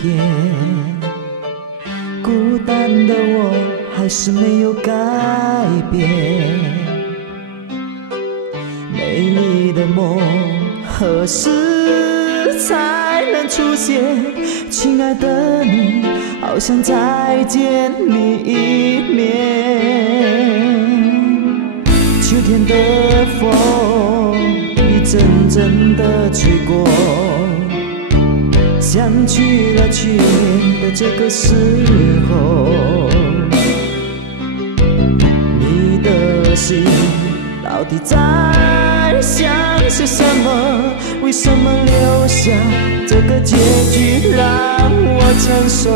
天，孤单的我还是没有改变。美丽的梦何时才能出现？亲爱的你，好想再见你一面。秋天的风一阵阵的吹过，想起了去年的这个时候，你的心到底在想些什么？为什么留下这个结局让我承受？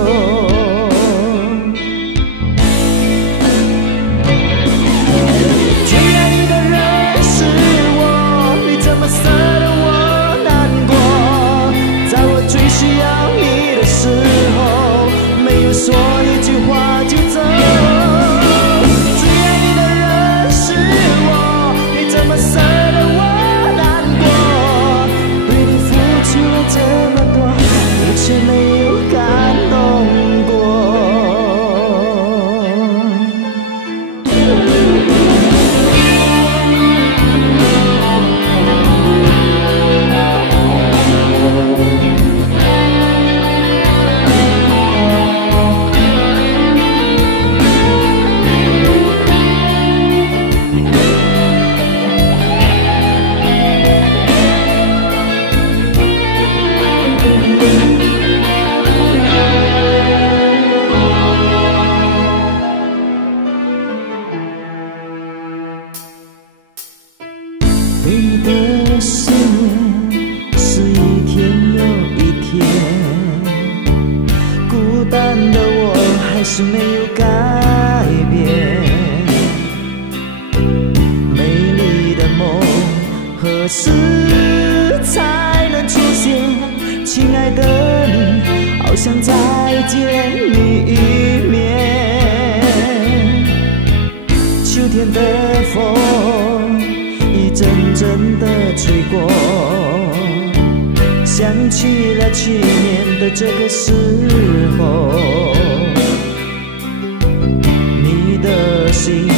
最爱你的人是我，你怎么舍得我难过？在我最需要你的时候，没有说一句话就走。最爱你的人是我，你怎么舍得我难过？对你付出了这么多，你却没有感动过。对你的思念是一天又一天，孤单的我还是没有改变。美丽的梦何时才能出现？亲爱的你，好想再见你一面。秋天的风一阵阵的吹过，想起了去年的这个时候，你的心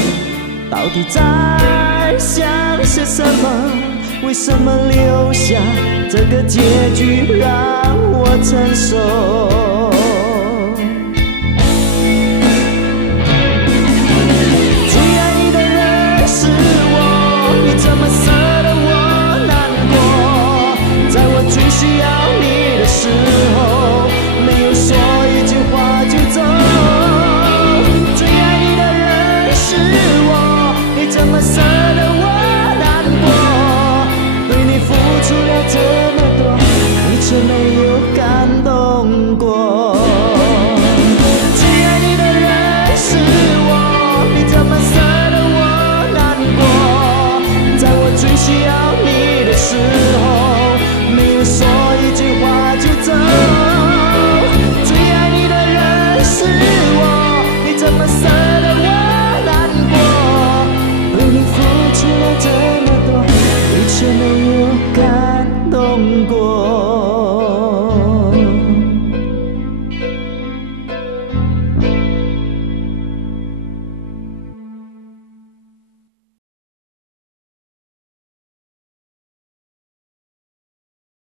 到底在想些什么？为什么留下这个结局让我承受？怎么舍得我难过？在我最需要你的时候，没有说一句话就走。最爱你的人是我，你怎么舍得我难过？对你付出了这么多，你却没有感动过。最爱你的人是我，你怎么舍得我难过？在我最需要你的时候，没有说一句话就走。最爱你的人是我，你怎么舍得我难过？对你付出了这么多，你却没有感动过。